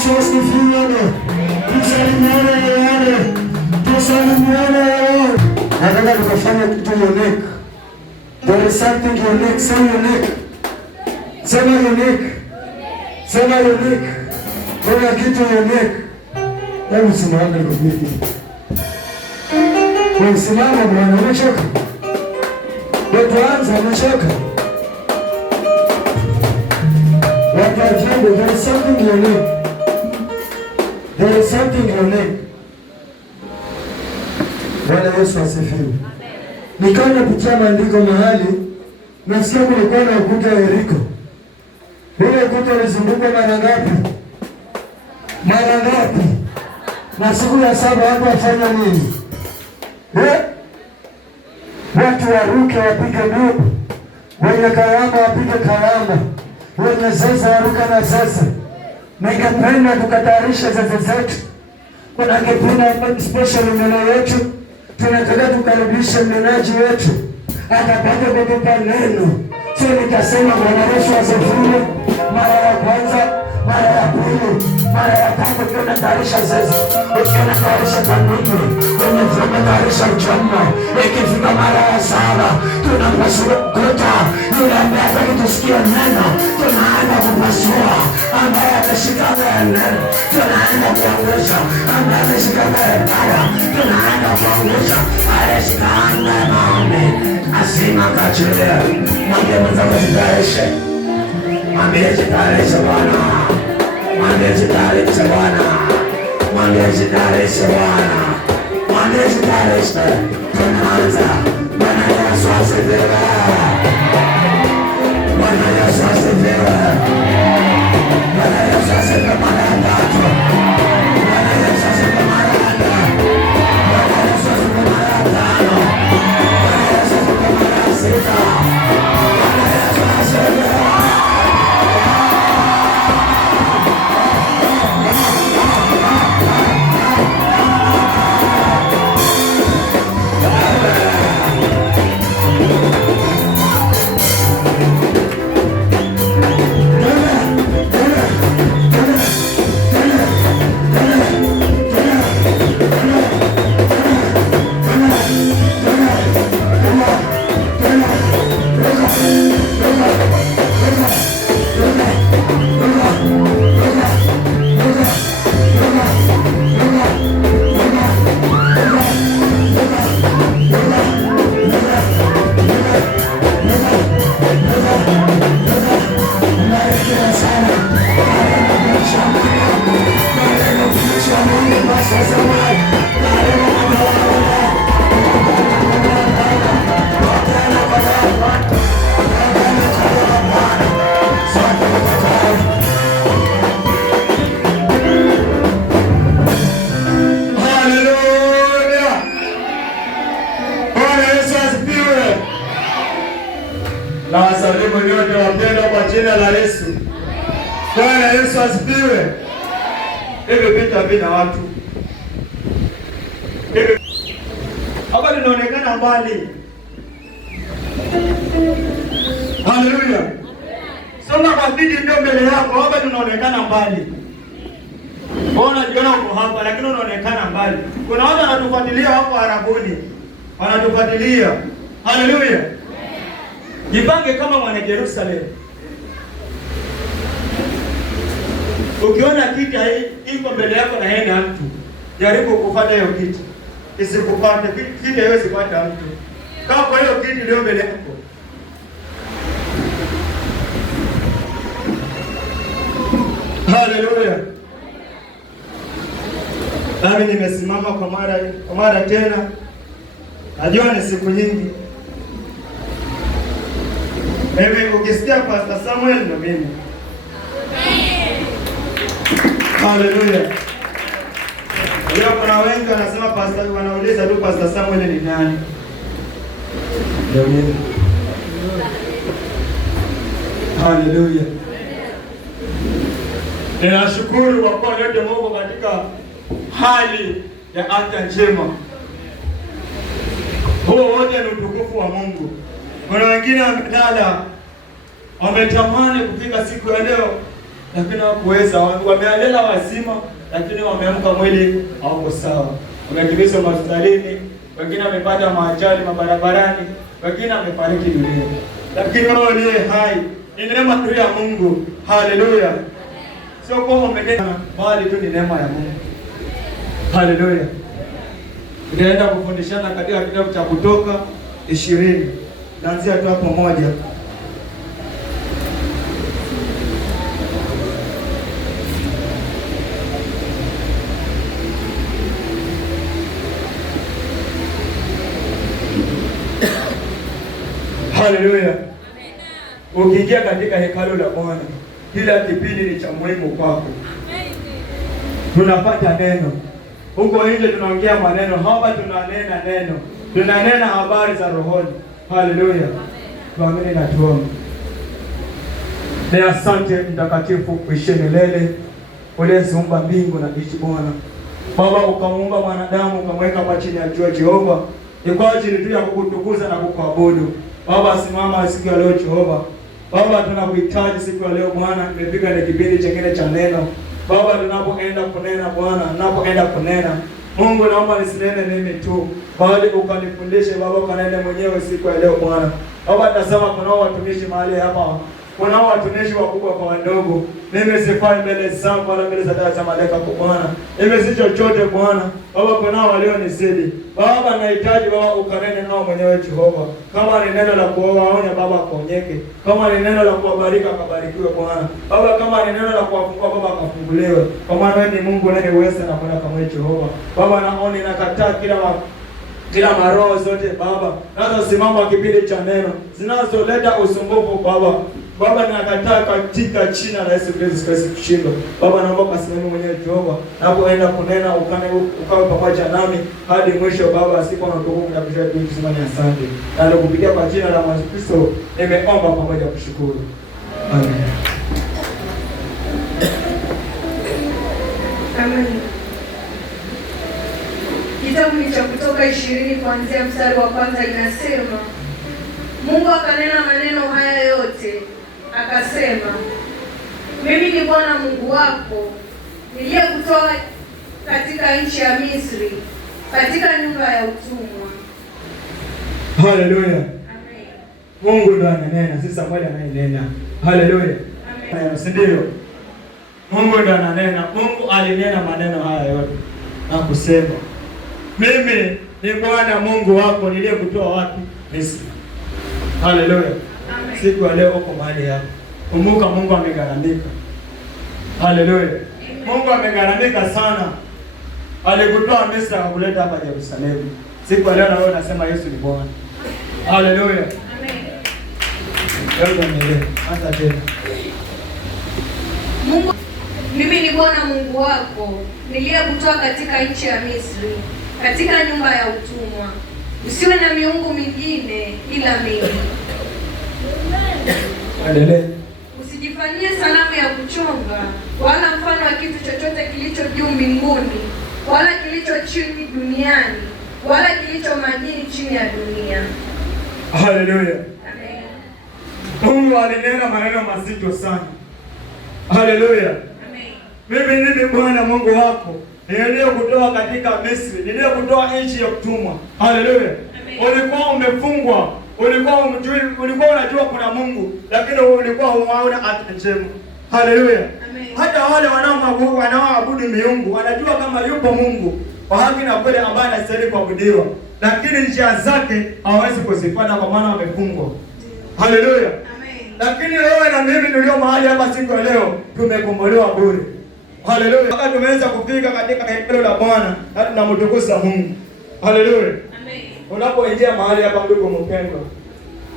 Yesu asifiwe. Tusalimiane. Nataka tukafanya kitu unique. There is something unique. Say unique. Sema unique. Sema unique. Kuna kitu unique. Hebu simama kwa mimi. Kwa simama bwana, umechoka? Ndio tuanze, umechoka? Wakajibu, there is something unique. There is something unique. Bwana Yesu asifiwe. Nikawa napitia maandiko mahali, nasikia kulikuwa na ukuta wa Yeriko. Ule ukuta ulizungukwa mara ngapi? Mara ngapi? Na siku ya saba watu wafanya nini? Watu waruke wapige dubu, wenye karama wapige karama, wenye zeze waruka na zeze. Ningependa tukatayarishe zeze zetu. Kuna kipindi special meno yetu. Tunataka tukaribishe mnenaji wetu atapata kutupa neno. Sio nitasema Bwana Yesu asifiwe mara ya kwanza, mara ya pili, mara ya tatu. Tunatayarisha zeze, tunatayarisha kanuni, tunatayarisha uchambo. Ikifika mara ya saba tunapasua kuta. Yule ambaye hataki tusikie neno tunaenda kupasua. Ambaye atashika neno tunaenda kuangusha. Ambaye atashika dawa tunaenda kuangusha. Alishika maombi asima kachilia. Mwambie mwenzako jitayarishe. Mwambie jitayarishe Bwana. Mwambie jitayarishe Bwana. Mwambie jitayarishe Bwana. Mwambie jitayarishe. Tunaanza. Bwana Yesu asifiwe. Bwana Yesu asifiwe. Bwana Yesu asifiwe mara ya tatu. Bwana Yesu asifiwe mara ya nne. Bwana Yesu asifiwe mara ya tano. Bwana Yesu asifiwe mara ya sita. Bwana Yesu asifiwe. Na wasalimu nyote wapendwa kwa jina la Yesu. Bwana Yesu asifiwe. Hivi vita vina watu. Hapa linaonekana mbali. Haleluya. Soma kwa bidii ndio mbele yako. Hapa linaonekana mbali. Mbona jiona uko hapa lakini unaonekana mbali. Kuna watu wanatufuatilia hapo Arabuni. Wanatufuatilia. Haleluya. Jipange kama mwana Yerusalemu. Ukiona kiti iko mbele yako na haina mtu, jaribu kufuata hiyo kiti. Isikupate kiti hiyo isipata mtu. Kama kwa hiyo kiti leo mbele yako. Haleluya. Nami nimesimama kwa mara tena. Najua ni siku nyingi. Mimi ukisikia Pastor Samuel na mimi. Haleluya. Leo kuna wengi wanasema pastor, wanauliza tu Pastor Samuel ni nani? Ndio mimi. Haleluya. Ninashukuru kwa kuwa yote Mungu katika hali ya afya njema. Huo wote ni utukufu wa Mungu. Kuna wengine wamelala, wametamani kufika siku ya leo, lakini hawakuweza. Wamealela wazima, lakini wameamka mwili hauko sawa. Wamekimbizwa hospitalini, wengine wamepata maajali mabarabarani, wengine wamefariki dunia. Lakini wao aliye hai ni neema tu ya Mungu. Haleluya! Sio kwa umeenda bali tu ni neema ya Mungu. Haleluya! Nitaenda kufundishana katika kitabu cha Kutoka 20. Naanzia tu hapo moja. Haleluya! Ukiingia katika hekalu la Bwana, kila kipindi ni cha muhimu kwako. Tunapata neno. Huko nje tunaongea maneno, hapa tunanena neno. Tunanena habari za rohoni. Haleluya! Tuamini na tuombe. Ni asante mtakatifu kuishi milele, uliyeziumba mbingu na nchi Bwana. Baba, ukamuumba mwanadamu ukamweka hapa chini ya jua Jehova, ni kwa ajili tu ya kukutukuza na kukuabudu. Baba, simama siku ya leo Jehova. Baba, tunakuhitaji siku ya leo Bwana. Nimefika ni kipindi kingine cha neno. Baba, tunapoenda kunena Bwana, tunapoenda kunena Mungu, naomba nisinene mimi tu, bali ukanifundishe Baba, ukanene mwenyewe siku ya leo Bwana. Baba, nasema kuna watumishi mahali hapa, kuna watumishi wakubwa kwa wadogo. Mimi sifai mbele zako wala mbele za taa za malaika kwa Bwana. Mimi si chochote Bwana. Baba, kuna walionizidi. Baba, nahitaji Baba ukanene nao mwenyewe Jehova. Kama ni neno la kuwaonya Baba akaonyeke. Kama ni neno la kuwabariki akabarikiwe Bwana. Baba, kama ni neno la kuwafungua Baba akafunguliwe. Kwa maana wewe ni Mungu naye uweza na Bwana kama Jehova. Baba, naona nakataa kila maroho zote Baba, nazosimama kipindi cha neno zinazoleta usumbufu Baba. Baba, nakataa katika jina la Yesu Kristo kushindwa. Baba, naomba kasimame mwenyewe Jehova, napoenda kunena ukawe pamoja nami hadi mwisho Baba, siku na nguvu na kushukuru tusimame. Asante. Na nakupigia kwa jina la Yesu Kristo nimeomba pamoja kushukuru. Amen. Amen. Kitabu cha Kutoka 20 kuanzia mstari wa kwanza inasema, Mungu akanena maneno haya yote, akasema, mimi ni Bwana Mungu wako, niliyekutoa katika nchi ya Misri, katika nyumba ya utumwa. Haleluya. Amen. Mungu ndo ananena, si Samuel anayenena. Haleluya. Amen. Sindio? Mungu ndo ananena. Mungu alinena maneno haya yote na kusema, mimi ni Bwana Mungu wako niliyekutoa wapi? Misri. Haleluya. Amen. Siku ya leo uko mahali hapa. Kumbuka Mungu amegharamika. Haleluya. Mungu amegharamika sana. Alikutoa Misri akakuleta hapa Yerusalemu. Siku ya leo na wewe unasema Yesu ni Bwana. Haleluya. Amen. Leo nielewe. Hata tena. Mungu, mimi ni Bwana Mungu wako niliyekutoa katika nchi ya Misri, katika nyumba ya utumwa. Usiwe na miungu mingine ila mimi. Endelee. Usijifanyie sanamu ya kuchonga wala mfano wa kitu chochote kilicho juu mbinguni wala kilicho chini duniani wala kilicho majini chini ya dunia. Haleluya. Amen. Mungu alinena maneno mazito sana. Haleluya. Amen. Mimi ni Bwana Mungu wako niliyekutoa katika Misri, niliyekutoa nchi ya utumwa. Haleluya. Ulikuwa umefungwa, ulikuwa unajua kuna Mungu, lakini ulikuwa unaona afya njema. Haleluya. Hata wale wanaoabudu miungu wanajua kama yupo Mungu wa haki na kweli ambaye anastahili kuabudiwa, lakini njia zake hawezi kuzifuata kwa maana wamefungwa. Haleluya. Lakini wewe na mimi nilio mahali hapa siku ya leo tumekombolewa bure. Haleluya. Mpaka tumeweza kufika katika hekalu la Bwana na tunamtukuza Mungu. Haleluya. Amen. Unapoingia mahali hapa ndugu mpendwa,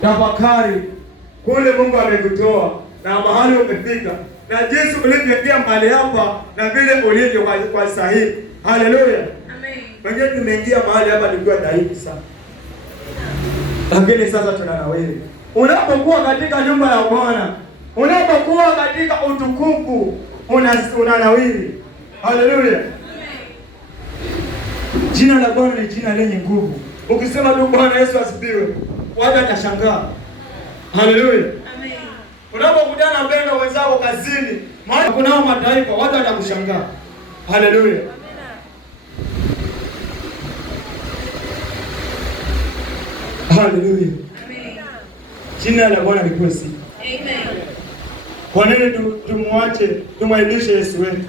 tafakari kule Mungu amekutoa na mahali umefika na jinsi ulivyoingia mahali hapa na vile ulivyo kwa sahihi. Haleluya. Amen. Wengine tumeingia mahali hapa tukiwa dhaifu sana, lakini sasa tunanawiri. Unapokuwa katika nyumba ya Bwana, unapokuwa katika utukufu, unanawiri. Haleluya. Jina la Bwana ni jina lenye nguvu. Ukisema tu Bwana Yesu asifiwe, watu watashangaa. Haleluya. Amen. Unapokutana na mpendwa wenzako kazini, Maana kuna mataifa watu watakushangaa. Haleluya. Haleluya. Amen. Jina la Bwana lipewe sifa. Amen. Kwa nini tumwache tumwaibishe Yesu wetu?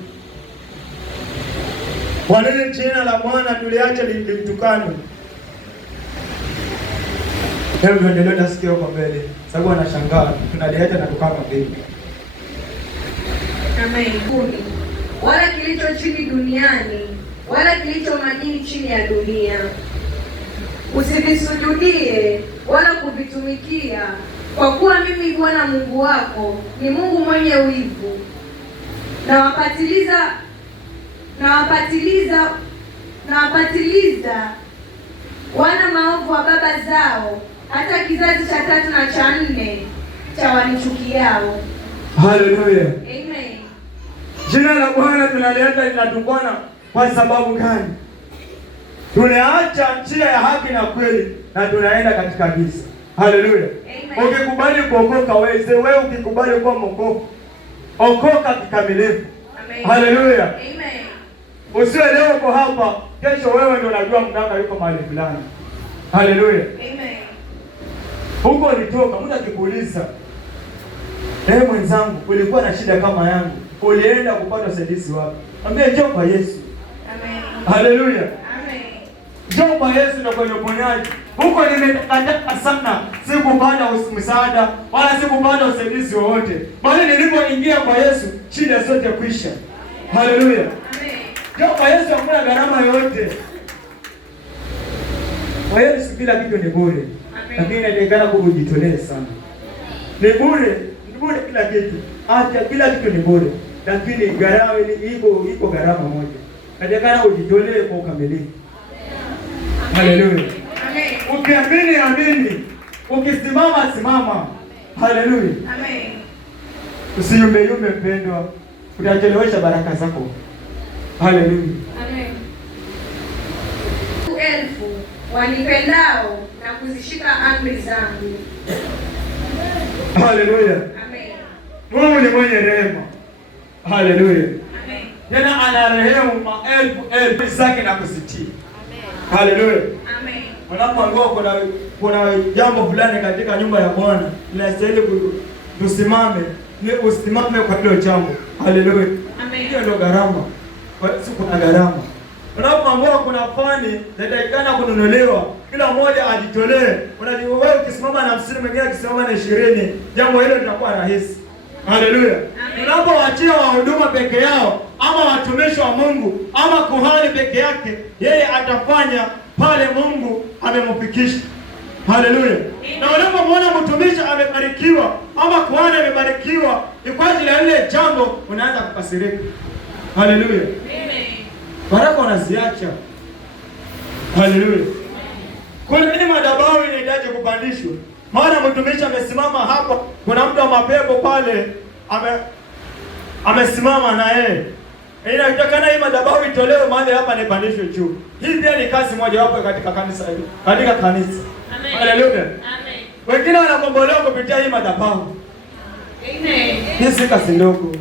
Kwa nini jina la Bwana tuliache litukane? Hebu tuendelee na sikio kwa mbele. Sababu anashangaa tunaliacha na tukana vipi? Amen. Wala kilicho chini duniani, wala kilicho majini chini ya dunia, usivisujudie wala kuvitumikia, kwa kuwa mimi Bwana Mungu wako ni Mungu mwenye wivu, nawapatiliza wana maovu wa baba zao, hata kizazi cha 3 na cha 4 cha wanichukiao. Haleluya. Amen. Jina la Bwana tunaliacha linatukana kwa sababu gani? Tunaacha njia ya haki na kweli na tunaenda katika giza. Haleluya. Ukikubali kuokoka wewe ukikubali kuwa mwokovu, okoka kikamilifu. Haleluya. Amen. Usiwe leo uko hapa, kesho wewe ndio unajua mganga yuko mahali fulani. Haleluya. Amen. Huko ulitoka, mtu akikuuliza, mwenzangu, ulikuwa na shida kama yangu, ulienda kupata usaidizi wapi? Ambia njoo kwa Yesu. Amen. Haleluya. Amen. Njoo kwa Yesu na kwenye uponyaji. Huko nimetaka sana, sikupata msaada wala sikupata usaidizi wowote. Bali nilipoingia kwa Yesu, shida zote kwisha. Haleluya. Amen. Njoo kwa Yesu, hakuna gharama yoyote. Kwa Yesu kila kitu ni bure. Lakini inatakikana kujitolea sana. Ni bure kila kitu. Hata kila kitu ni bure. Lakini gharama iko gharama moja. Inatakikana ujitolee kwa ukamilifu. Haleluya. Amen. Ukiamini amini. Ukisimama simama. Haleluya. Amen. Usiyumbe mpendwa. Utachelewesha baraka zako. Haleluya. Amen. Elfu wanipendao na kuzishika amri zangu. Haleluya. Amen. Mungu ni mwenye rehema. Haleluya. Amen. Tena anarehemu maelfu zake na kuzitii. Haleluya. Amen. Unapoambiwa kuna jambo fulani katika nyumba ya Bwana, inastahili tusimame, ni usimame kwa hilo jambo. Haleluya. Amen. Hiyo ndio gharama. Kwa sababu kuna gharama. Unapoambiwa kuna fani zinatakikana kununuliwa, kila mmoja ajitolee. Unajua wewe ukisimama na 50 mwingine akisimama na 20, jambo hilo litakuwa rahisi. Haleluya. Unapowaachia wahuduma peke yao ama watumishi wa Mungu ama kuhani peke yake, yeye atafanya pale Mungu amemfikisha. Haleluya. Na unapomwona mtumishi amebarikiwa ama kuhani amebarikiwa, ni kwa ajili ya ile jambo unaanza kukasirika. Haleluya. Amen. Baraka unaziacha. Haleluya. Kuna nini madhabahu inahitaji kupandishwa? Maana mtumishi amesimama hapa, kuna mtu wa mapepo pale amesimama na yeye. Inatakana hii madhabahu itolewe mahali hapa nipandishwe juu. Hii pia ni kazi moja wapo katika kanisa hili. Katika kanisa. Amen. Haleluya. Amen. Wengine wanakombolewa kupitia hii madhabahu. Amen. Hii si kazi ndogo.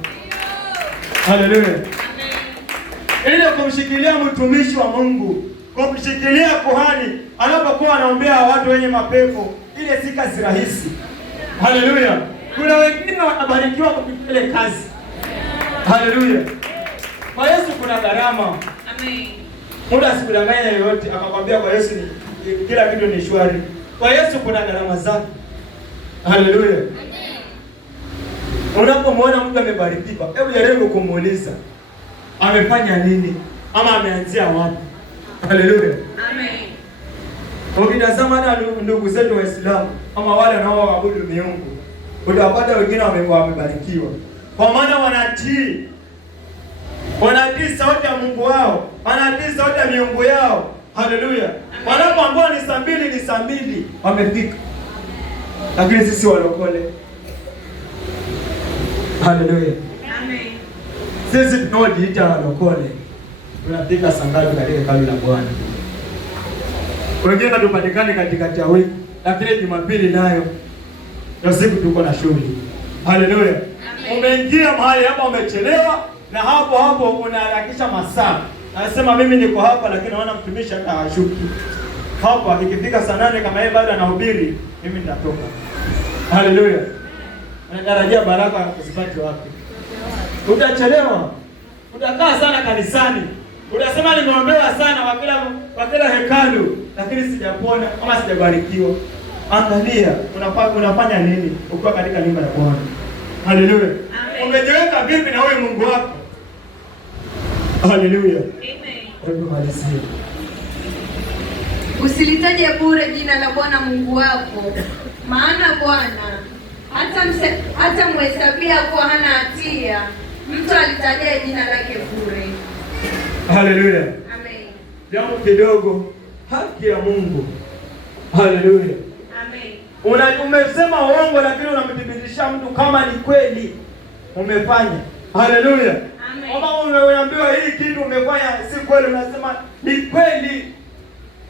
Haleluya. Amen. Ile kumshikilia mtumishi wa Mungu, kumshikilia kuhani anapokuwa anaombea watu wenye mapepo, ile si kazi rahisi. Haleluya. Kuna wengine wanabarikiwa kupitia ile kazi. Haleluya. Kwa Yesu kuna gharama. Amen. Muda sikudanganya yoyote akakwambia kwa Yesu ni kila kitu ni shwari. Kwa Yesu kuna gharama zake. Haleluya. Amen. Unapomwona mtu amebarikiwa, hebu jaribu kumuuliza amefanya nini ama ameanzia wapi? Haleluya. Amen. Ukitazama hata ndugu zetu Waislamu ama wale wanaoabudu miungu, utapata wengine wamebarikiwa. Kwa maana wanatii sauti ya Mungu wao, wanatii sauti ya miungu yao. Haleluya. Wanapoambiwa ni saa mbili wamefika. Lakini sisi walokole. Haleluya. Amen. Sisi tunaojiita walokole tunafika saa ngapi katika hekalu la Bwana? Wengine tupatikane katikati ya wiki, lakini Jumapili nayo ndio siku tuko na shughuli. Haleluya. Umeingia mahali hapa umechelewa, na hapo hapo unaharakisha masaa. Anasema mimi niko hapa, lakini naona mtumishi hata hashuki. Hapa ikifika saa 8 kama yeye bado anahubiri, mimi nitatoka. Haleluya. Anatarajia baraka usipate wapi? Utachelewa. Utakaa sana kanisani. Utasema nimeombewa sana kwa kila hekalu, lakini sijapona ama sijabarikiwa. Angalia unafanya nini ukiwa katika nyumba ya Bwana. Haleluya. Umejiweka vipi na wewe Mungu wako? Haleluya. Amen. Usilitaje bure jina la Bwana Mungu wako, maana Bwana hata mhesabia kuwa hana hatia mtu alitaja jina lake bure. Haleluya. Amen. Jambo kidogo, haki ya Mungu. Haleluya. Amen. Umesema uongo, lakini unamthibitishia mtu kama ni kweli umefanya. Haleluya. Amen. Kama umeambiwa hii kitu umefanya si kweli, unasema ni kweli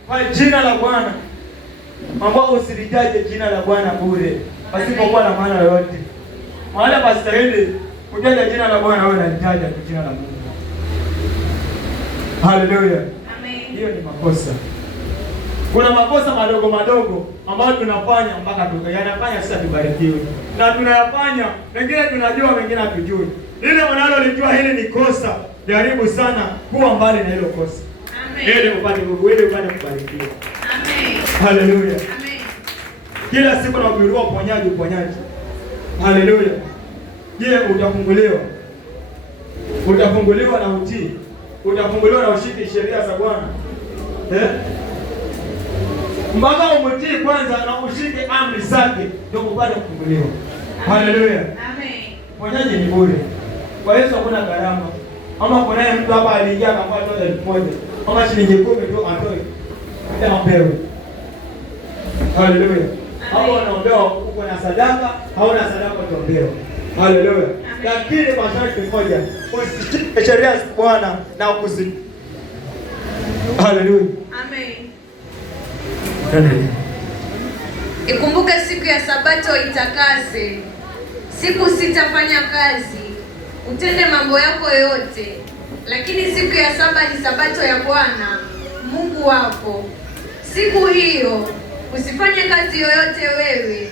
kwa jina la Bwana. Ambao usilitaje jina la Bwana bure pasipokuwa na maana yoyote. Maana pastahili kutaja jina la Bwana, wewe unalitaja jina la Mungu. Haleluya. Amen. Hiyo ni makosa. Kuna makosa madogo madogo ambayo tunafanya mpaka yanafanya sasa tubarikiwe. Na tunayafanya, wengine tunajua, wengine hatujui. Lile unalolijua hili ni kosa, jaribu sana kuwa mbali na hilo kosa. Amen. Ili upate kubarikiwa. Amen. Haleluya. Amen. Kila siku tunahubiriwa uponyaji. Haleluya. Je, utafunguliwa? Utafunguliwa na utii. Utafunguliwa na ushike sheria za Bwana. Mpaka umtii kwanza na ushike amri zake ndio upate kufunguliwa. Haleluya. Amen. Uponyaji ni bure. Kwa Yesu hakuna gharama. Ama kuna mtu hapa aliingia akapata $1,000. Ama shilingi 10 tu atoe. Ndio apewe. Haleluya. Hapo wanaombewa uko na sadaka, hauna sadaka utaombewa. Haleluya. Lakini kwa sharti moja, usishike sheria za Bwana na ukuzi. Haleluya. Amen. Amen. Ikumbuke siku ya Sabato itakase. Siku sitafanya kazi, utende mambo yako yote. Lakini siku ya saba ni Sabato ya Bwana Mungu wako. Siku hiyo usifanye kazi yoyote wewe,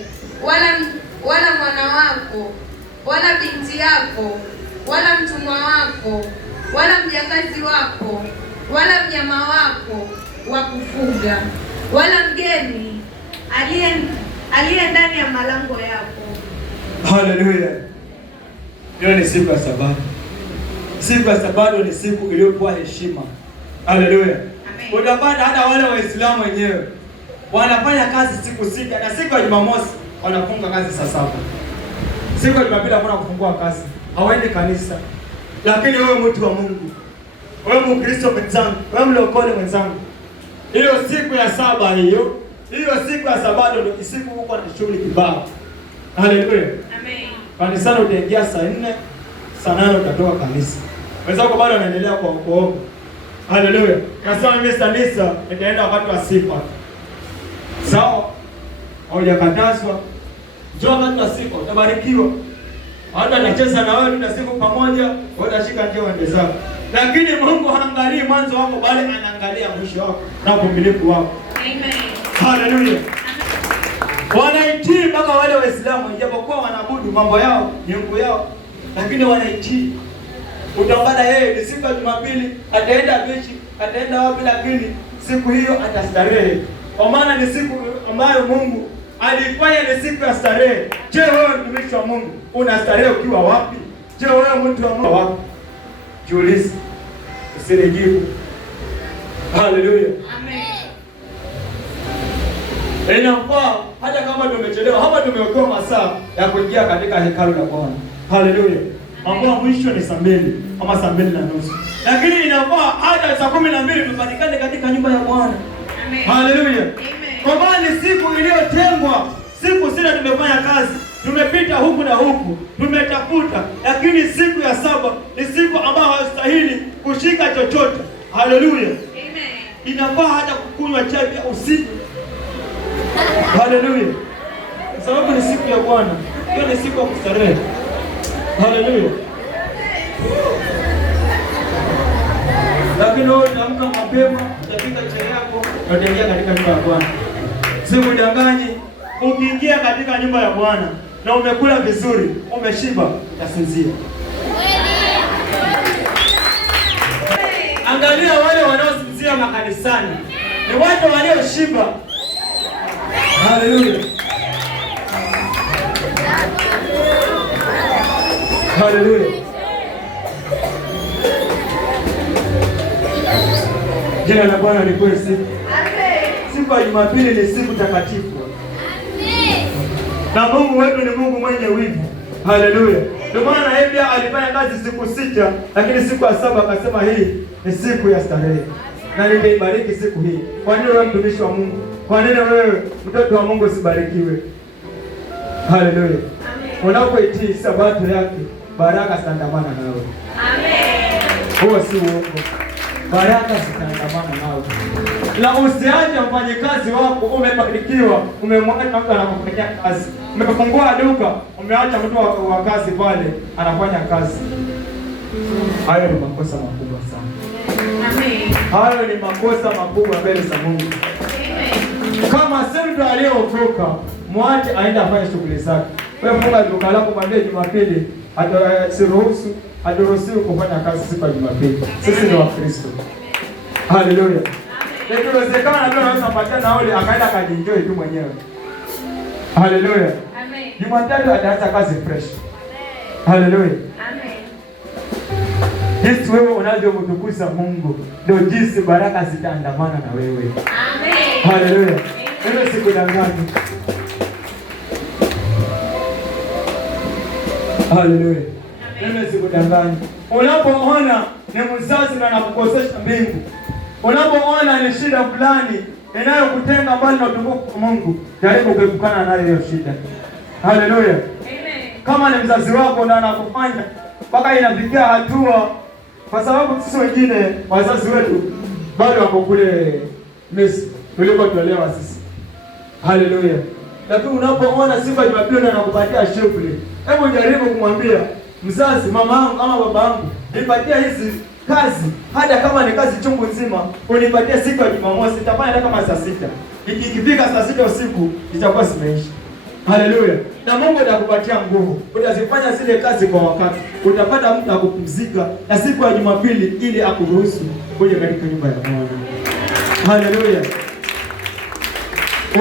wala mwana wako, wala binti yako, wala mtumwa wako, wala mjakazi wako, wala mnyama wako wa kufuga, wala mgeni aliye ndani ya malango yako. Haleluya. Hiyo ni siku ya Sabato. Siku ya Sabato ni siku iliyopewa heshima. Haleluya. Utapata hata wale Waislamu wenyewe wanafanya kazi siku 6 na siku ya Jumamosi wanafunga kazi saa 7. Siku ya Jumapili hakuna kufungua kazi. Hawaendi kanisa. Lakini wewe mtu wa Mungu, wewe Mkristo mwenzangu, wewe mlokole mwenzangu, hiyo siku ya saba hiyo siku ya Sabato ndio siku huko na shughuli kibao. Haleluya. Amen. Kanisani utaingia saa 4, saa 8 utatoka kanisa. Wenzako bado wanaendelea kwa kuomba. Haleluya. Nasema mimi kanisa nitaenda wakati wa sifa. Sawa? Haujakatazwa. Njoo wakati wa sifa utabarikiwa. Hata anacheza na wewe tuna siku pamoja, wewe utashika njia uende zako. Lakini Mungu haangalii mwanzo wako bali anaangalia mwisho wako na uvumilivu wako. Amen. Haleluya. Wanaitii mpaka wale Waislamu ijapokuwa wanaabudu mambo yao, miungu yao, lakini wanaitii. Utampata yeye ni siku ya Jumapili, ataenda bichi, ataenda wapi, lakini siku hiyo atastarehe. Kwa maana ni siku ambayo Mungu alifanya ni siku ya starehe. Je, wewe mtumishi wa Mungu unastarehe ukiwa wapi? Je, wewe mtu wa Mungu wapi? Jiulize. Usirejibu. Haleluya. Amen. Inafaa hata kama tumechelewa, hapa tumeokoa masaa ya kuingia katika hekalu la Bwana. Haleluya. Ambao mwisho ni saa 2 ama saa 2:30. Lakini inafaa hata saa 12 tupatikane katika nyumba ya Bwana. Amen. Haleluya. Amen. Kwa maana ni siku iliyotengwa. Siku 6 tumefanya kazi, tumepita huku na huku, tumetafuta, lakini siku ya saba ni siku ambayo hastahili kushika chochote. Haleluya. Amen. Inafaa hata kukunywa chai pia usiku. Haleluya. Kwa sababu ni siku ya Bwana. Hiyo ni siku ya kustarehe. Haleluya. Lakini wewe unaamka mapema, utapika chai yako, utaingia katika nyumba ya Bwana. Sikudanganye, ukiingia katika nyumba ya Bwana na umekula vizuri, umeshiba, utasinzia. Angalia wale wanaosinzia makanisani, ni watu walioshiba. Haleluya. Haleluya. Jina la Bwana lipewe sifa. Siku ya Jumapili ni siku takatifu. Na Mungu wetu ni Mungu mwenye wivu. Haleluya. Ndio maana yeye pia alifanya kazi siku 6, lakini siku ya 7 akasema hii ni siku ya starehe. Na nimeibariki siku hii. Kwa nini wewe mtumishi wa Mungu? Kwa nini wewe mtoto wa Mungu usibarikiwe? Haleluya. Amen. Unapoitii sabato yake, baraka zitaandamana nawe. Amen. Huo si uongo. Baraka zitaandamana nawe. Na usiache mfanyikazi wako umebarikiwa, umemwacha mtu anakufanyia kazi. Umefungua duka, umeacha mtu wa kazi pale anafanya kazi. Hayo ni makosa makubwa sana. Amen. Hayo ni makosa makubwa mbele za Mungu. Amen. Kama si mtu aliyeokoka, mwache aende afanye shughuli zake. Wewe funga duka lako, mwambie Jumapili haturuhusiwi kufanya kazi siku ya Jumapili. Sisi ni Wakristo. Haleluya. Ikiwezekana ndio unaweza kupata nauli akaenda akajienjoy tu mwenyewe. Haleluya. Amen. Jumatatu ataanza kazi fresh. Amen. Haleluya. Amen. Jinsi wewe unavyomtukuza Mungu, ndio jinsi baraka zitaandamana na wewe. Amen. Haleluya. Mimi sikudanganya. Haleluya. Mimi sikudanganya. Unapoona ni mzazi na anakukosesha mbingu, unapoona ni shida fulani inayokutenga mbali na utukufu wa Mungu, jaribu kuepukana nayo hiyo shida. Haleluya. Amen. Kama ni mzazi wako na anakufanya mpaka inafikia hatua, kwa sababu sisi wengine wazazi wetu bado wako kule Misri tulikotolewa sisi. Haleluya. Lakini unapoona siku ya Jumapili na anakupatia shughuli, hebu jaribu kumwambia mzazi, mama yangu ama baba yangu, nipatie hizi kazi, hata kama ni kazi chungu nzima, unipatie siku ya Jumamosi, nitafanya hata kama saa 6. Ikifika saa 6 usiku itakuwa zimeisha. Haleluya. Na Mungu atakupatia nguvu. Utazifanya zile kazi kwa wakati. Utapata muda wa kupumzika na siku ya Jumapili ili akuruhusu kuja katika nyumba ya Bwana. Haleluya.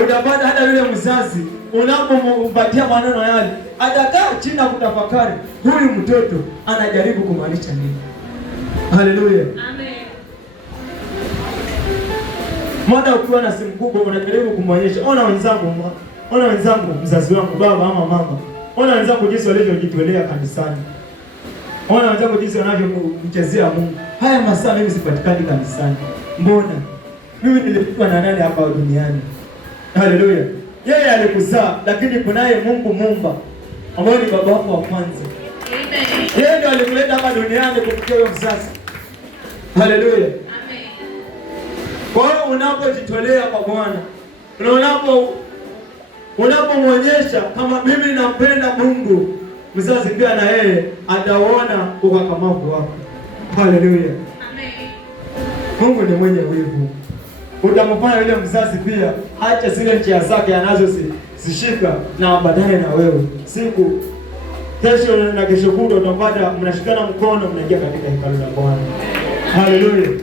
Utapata hata yule mzazi unapompatia maneno yale, atakaa chini na kutafakari, huyu mtoto anajaribu kumaanisha nini? Haleluya. Amen. Mwana ukiwa na simu kubwa unajaribu kumwonyesha, ona wenzangu, mzazi wangu, baba ama mama. Ona wenzangu jinsi walivyojitolea kanisani. Ona wenzangu jinsi wanavyomchezea Mungu. Haya masaa mimi sipatikani kanisani. Mbona? Mimi nilikuwa na nani hapa duniani? Haleluya. Yeye alikuzaa, lakini kunaye Mungu Muumba ambaye ni baba wako wa kwanza. Amen. Yeye ndiye alikuleta hapa duniani kupitia huyo mzazi. Haleluya. Amen. Kwa hiyo unapojitolea kwa Bwana, na unapomwonyesha kama mimi nampenda Mungu, mzazi pia na yeye ataona ukakamavu wako. Haleluya. Amen. Mungu ni mwenye wivu. Utamfanya yule mzazi pia acha zile njia zake anazozishika na abadane na wewe. Siku kesho na kesho kutwa utapata mnashikana mkono, mnaingia katika hekalu la Bwana. Haleluya. Amen.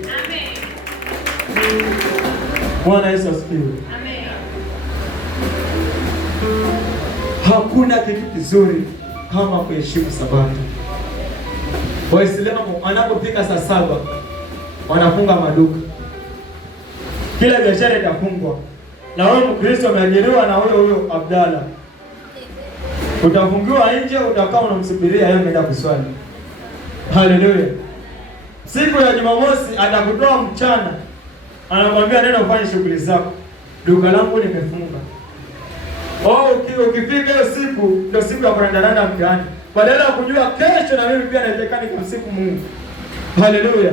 Bwana Yesu asifiwe. Amen. Hakuna kitu kizuri kama kuheshimu Sabato. Waislamu wanapofika saa 7 wanafunga maduka. Kila biashara itafungwa. Na wewe Mkristo umeajiriwa na huyo Abdalla, utafungiwa nje, utakaa unamsubiria yeye aenda kuswali. Haleluya. Siku ya Jumamosi atakutoa mchana, anakuambia nenda ufanye shughuli zako, duka langu limefunga. Ukifika hiyo siku ndio siku ya kurandaranda mtaani, badala ya kujua kesho na mimi pia nawezekana kumsifu Mungu. Haleluya.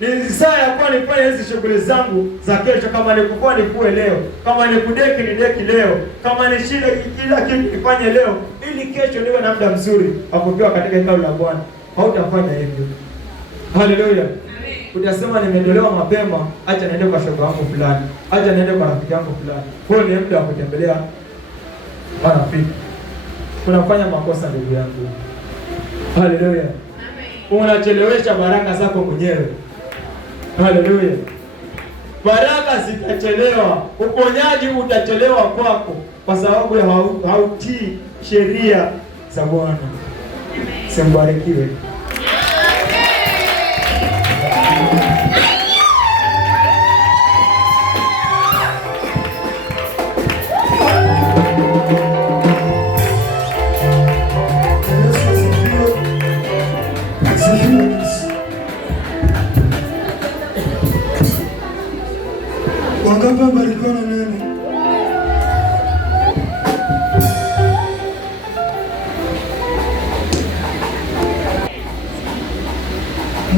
Ni saa ya kuwa nifanye hizi shughuli zangu za kesho. Kama nikufua nifue leo, kama nikudeki nideki leo, kama ni shida kila kitu nifanye leo, ili kesho niwe na muda mzuri wa kutoa katika hekalu la Bwana. Hautafanya hivyo. Haleluya. Utasema nimetolewa mapema, acha niende kwa shoga wangu fulani, acha niende kwa rafiki yangu fulani. Huo ni muda wa kutembelea marafiki. Unafanya makosa ndugu yangu. Haleluya. Unachelewesha baraka zako mwenyewe. Haleluya. Baraka zitachelewa, uponyaji utachelewa kwako kwa sababu hautii sheria za Bwana. Simbarikiwe. Wangapi wabarikiwa na neno?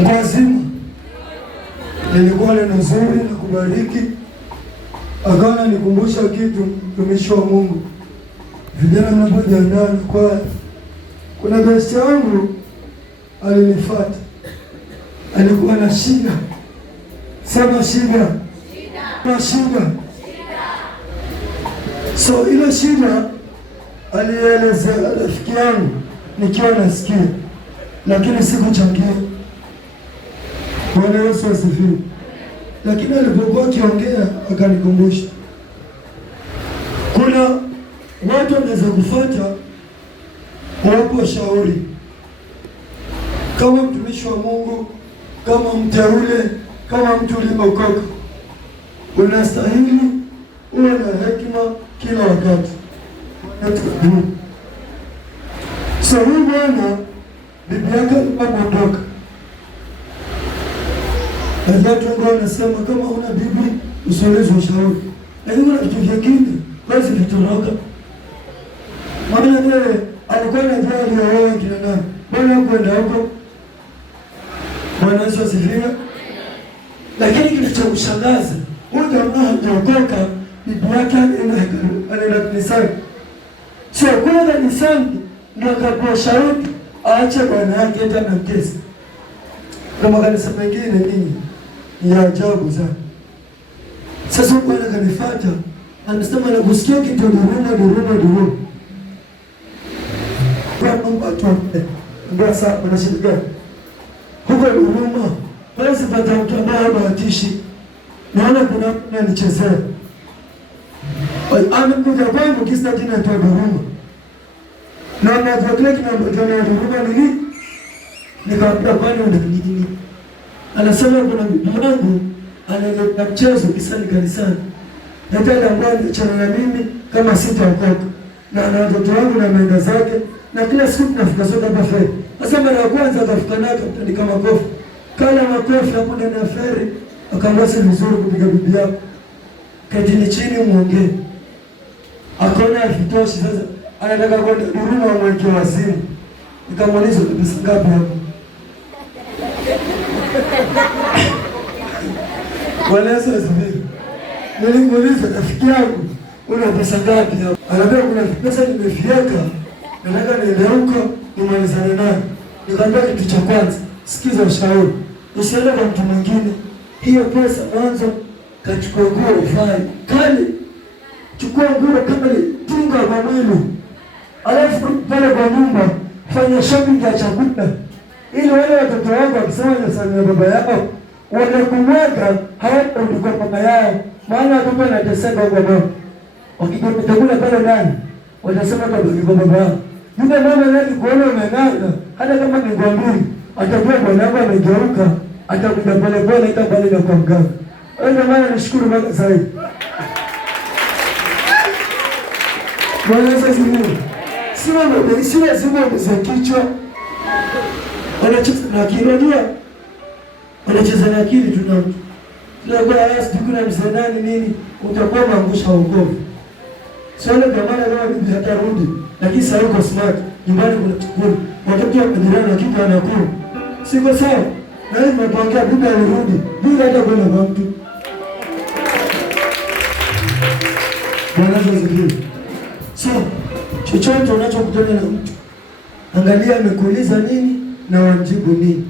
Mkwazima nilikuwa neno zuri na kubariki, akawa nikumbusha kitu. Mtumishi wa Mungu, vijana mnapojiandaa na kwaya, kuna besti yangu alinifuata, alikuwa na shida. Sema shida. Shida. So ile shida alieleza rafiki yangu nikiwa nasikia, lakini sikuchangia. Bwana Yesu asifiwe. Lakini alipokuwa akiongea akanikumbusha, kuna watu wanaweza kufuata wapo shauri, kama mtumishi wa Mungu, kama mteule, kama mtu uliokoka, unastahili uwe na hekima kila wakati. So huyu bwana bibi yake alipoondoka, watu wengi wanasema kama una bibi usiulize ushauri, lakini kuna vitu vingine basi vitoroka. Maana yeye alikuwa anajua alioa kina nani, bwana kwenda huko. Bwana Yesu asifiwe. Lakini kitu cha kushangaza, huyu jamaa hajaokoka, bibi yake anaenda kanisani. Sio kwenda kanisani ndio akapewa shauri aache bwana yake hata na kesi. Kama kanisa mengine nini ni ajabu sana. Sasa bwana kanifuata, anasema na kusikia kitu duruma. Kwa Mungu atuombe. Ndio sasa wanashirika. Huko duruma, basi pata mtu ambaye bahatishi. Naona kuna mtu anachezea. Amekuja kwangu kisa jina la duruma. Na najua kile kinamtoa duruma nini? Nikamwambia kwani unanidini? Anasema kuna bibi yangu analeta mchezo kisani kanisani. Nataka ngani chana na mimi kama sitaokoka. Na watoto wangu na menda zake na kila siku tunafika sote hapa feri. Sasa mara ya kwanza akafika naye akatandika makofi. Kala makofi hapo ndani ya feri, akamwasa vizuri kupiga bibi yako. Kadini chini muongee. Akaona vitoshi sasa. Anataka kwenda duruma mweke wazimu. Nikamuuliza pesa ngapi hapo? Bwana Yesu asifiwe. Nilimuuliza rafiki yangu, una pesa ngapi hapo? Anambia kuna pesa nimefieka, nataka niende huko nimalizane naye. Nikamwambia kitu cha kwanza, sikiza ushauri. Usiende kwa mtu mwingine. Hiyo pesa mwanzo kachukua nguo ufai. Kali chukua nguo kama ni tunga kwa mwili. Alafu pale kwa nyumba fanya shopping ya chakula. Ili wale watoto wako wakisema na baba yao wanakumwaga hawapo kwa baba yao, maana watoto wanateseka kwa baba. Wakijipeleka pale ndani watasema kwa baba yao. Yule mama naye kuona umenanga, hata kama ni ngombe, atajua bwana wako amegeuka, atakuja pale pale itabali na kwa mganga. Wewe maana nishukuru mpaka sasa hivi. Bwana Yesu asifiwe. Sio lazima umezekichwa. Wanacheza na akili, unajua? Wanacheza na akili tu na mtu. Labda hasa kuna msenani nini, utakuwa maangusha wokovu. Sio ile jamaa kama bibi hatarudi, lakini sasa yuko smart. Nyumbani kuna chakula. Watoto wa jirani kitu anakula. Siko sawa. Na hivi mtaongea bibi alirudi. Bibi hata kwenda kwa mtu. Bwana asifiwe. So, Chochote unachokutana na mtu, angalia amekuuliza nini na wamjibu nini.